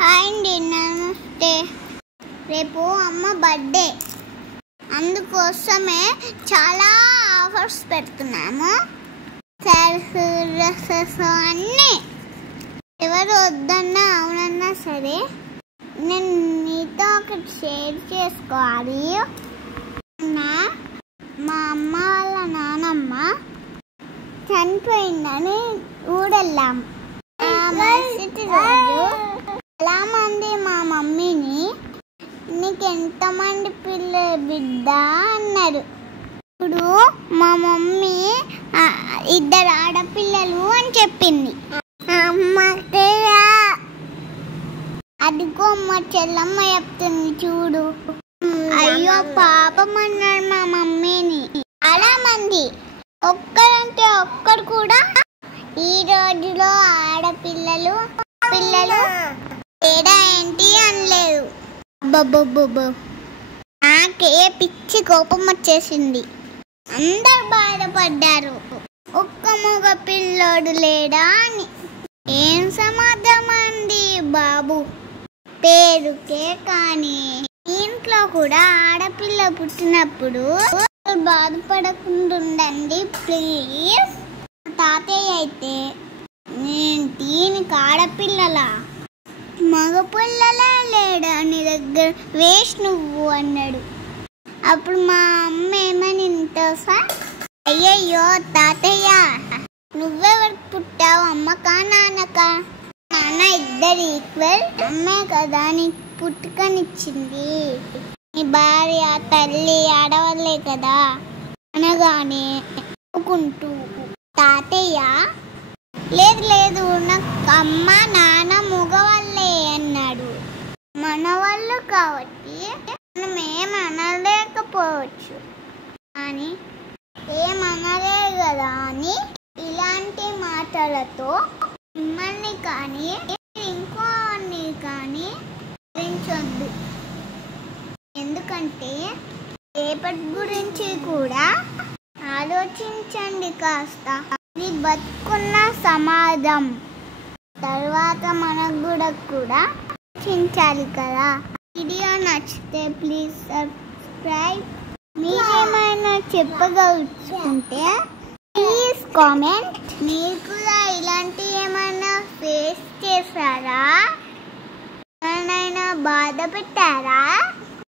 Hi అండి, నమస్తే. రేపు అమ్మ బర్త్డే, అందుకోసమే చాలా ఆఫర్స్ పెడుతున్నాము. డ్రెస్సెస్ అన్నీ ఎవరు వద్దన్నా అవునన్నా సరే నేను నీతో ఒకటి షేర్ చేసుకోవాలి. మా అమ్మ వాళ్ళ నానమ్మ చనిపోయిందని ఊరెళ్ళాము. మరుసటి రోజు చాలా మంది మా మమ్మీని నీకు ఎంతమంది పిల్లలు బిడ్డ అన్నారు. ఇప్పుడు మా మమ్మీ 2 ఆడపిల్లలు అని చెప్పింది. అదిగో మా చెల్లమ్మ చెప్తుంది చూడు. అయ్యో పాపం అన్నాడు మా మమ్మీని. చాలా మంది ఒక్కరంటే ఒక్కరు కూడా ఈ రోజులో ఆడపిల్లలు పిల్లలు తేడా ఏంటి అనలేదు. అబ్బబ్బబ్బబ్బ, నాకే పిచ్చి కోపం వచ్చేసింది. అందరు బాధపడ్డారు, ఒక్క మగ పిల్లోడు లేడా అని. ఏం సమాధానం అండి బాబు, పేరుకే కానీ ఇంట్లో కూడా ఆడపిల్ల పుట్టినప్పుడు బాధపడకుండా ఉండండి ప్లీజ్. తాతయ్య అయితే దీనికి ఆడపిల్లలా మగపిల్లలా లేడా నీ దగ్గర వేస్ట్ నువ్వు అన్నాడు. అప్పుడు మా అమ్మ ఏమని తెలుసా, అయ్యయ్యో తాతయ్య నువ్వెవరికి పుట్టావు, అమ్మకా నాన్నకా? నాన్న ఇద్దరు ఈక్వల్, అమ్మే కదా నీకు పుట్టుకనిచ్చింది, నీ భార్య తల్లి ఆడవాళ్ళే కదా అనగానే ఒప్పుకుంటూ తాతయ్య లేదు లేదు నాకు అమ్మ నాన్న మగవాళ్ళే అన్నాడు. మన వాళ్ళు కాబట్టి మనం ఏమనలేకపోవచ్చు, కానీ ఏమనలే కదా అని ఇలాంటి మాటలతో మిమ్మల్ని కానీ ఇంకోని కానీ పెంచొద్దు. ఎందుకంటే రేపటి గురించి కూడా ఆలోచించండి కాస్త. ఇది బతుకున్న సమాజం, తర్వాత మనకు కూడా ఆలోచించాలి కదా. వీడియో నచ్చితే ప్లీజ్ సబ్స్క్రైబ్. మీరేమైనా చెప్పగలుగుతుంటే ప్లీజ్ కామెంట్. మీరు కూడా ఇలాంటి ఏమైనా ఫేస్ చేశారా, ఏమైనా బాధ పెట్టారా?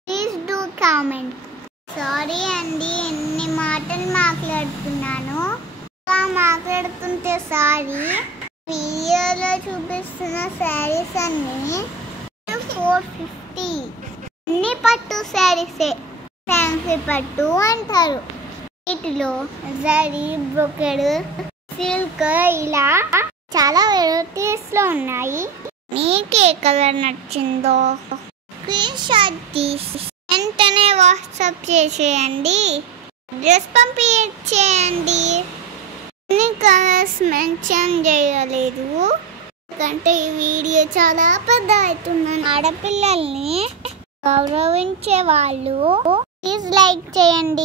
Please do comment. సారీ అండి, ఎన్ని మాటలు మాట్లాడుతున్నాను, మాట్లాడుతుంటే సారీ. వీడియోలో చూపిస్తున్న శారీస్ అన్నీ 450, అన్ని పట్టు శారీసే, ఫ్యాన్సీ పట్టు అంటారు. వీటిలో జరీ, బ్రోకెడ్, సిల్క్ ఇలా చాలా వెరైటీస్ లో ఉన్నాయి. మీకు ఏ కలర్ నచ్చిందో స్క్రీన్ షాట్ తీసి వెంటనే వాట్సాప్ చేసేయండి, అడ్రస్ పంపించేయండి. అన్ని కలర్స్ మెన్షన్ చేయలేదు ఎందుకంటే ఈ వీడియో చాలా పెద్ద అవుతున్నాను. ఆడపిల్లల్ని గౌరవించే వాళ్ళు ప్లీజ్ లైక్ చేయండి.